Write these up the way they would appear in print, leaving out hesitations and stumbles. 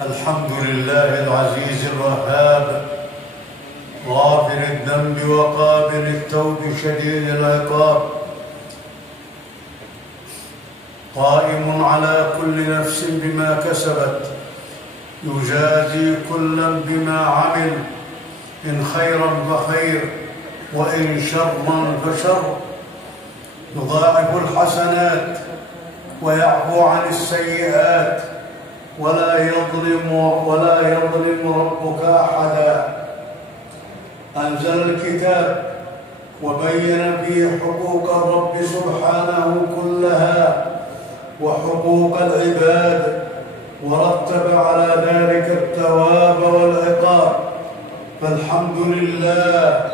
الحمد لله العزيز الوهاب غافر الذنب وقابل التوب شديد العقاب قائم على كل نفس بما كسبت يجازي كلا بما عمل إن خيرا فخير وإن شرا فشر يضاعف الحسنات ويعفو عن السيئات ولا يظلم ربك أحدا. أنزل الكتاب وبين فيه حقوق الرب سبحانه كلها وحقوق العباد ورتب على ذلك الثواب والعقاب، فالحمد لله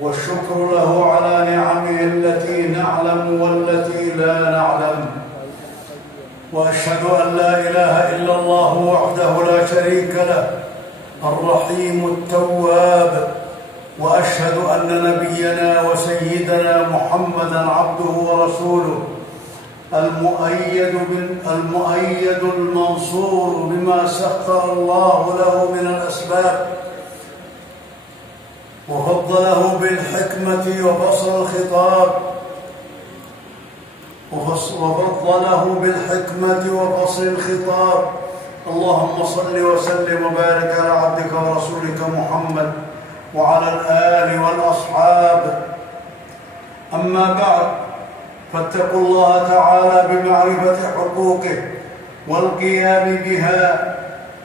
والشكر له على نعمه التي نعلم والتي لا نعلم، وأشهد أن لا إله إلا الله وحده لا شريك له الرحيم التواب، وأشهد أن نبينا وسيدنا محمدًا عبده ورسوله المؤيد المنصور بما سخر الله له من الأسباب، وفضله بالحكمة وفصل الخطاب اللهم صل وسلم وبارك على عبدك ورسولك محمد وعلى الآل والأصحاب. أما بعد، فاتقوا الله تعالى بمعرفة حقوقه والقيام بها،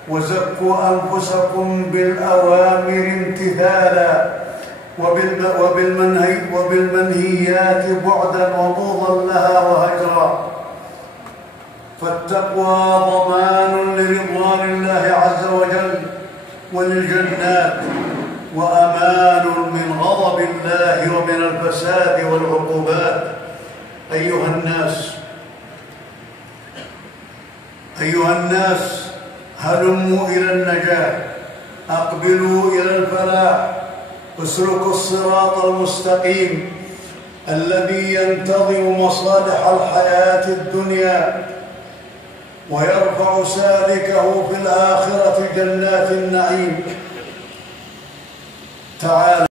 وزكوا أنفسكم بالأوامر امتثالا، وبالمنهيات بعدا وبغضا لها وهجرا. فالتقوى ضمان لرضوان الله عز وجل وللجنات، وأمان من غضب الله ومن الفساد والعقوبات. أيها الناس هلموا إلى النجاة، أقبلوا إلى الفلاح، اسلكوا الصراط المستقيم الذي ينتظم مصالح الحياة الدنيا ويرفع سالكه في الآخرة جنات النعيم. تعالى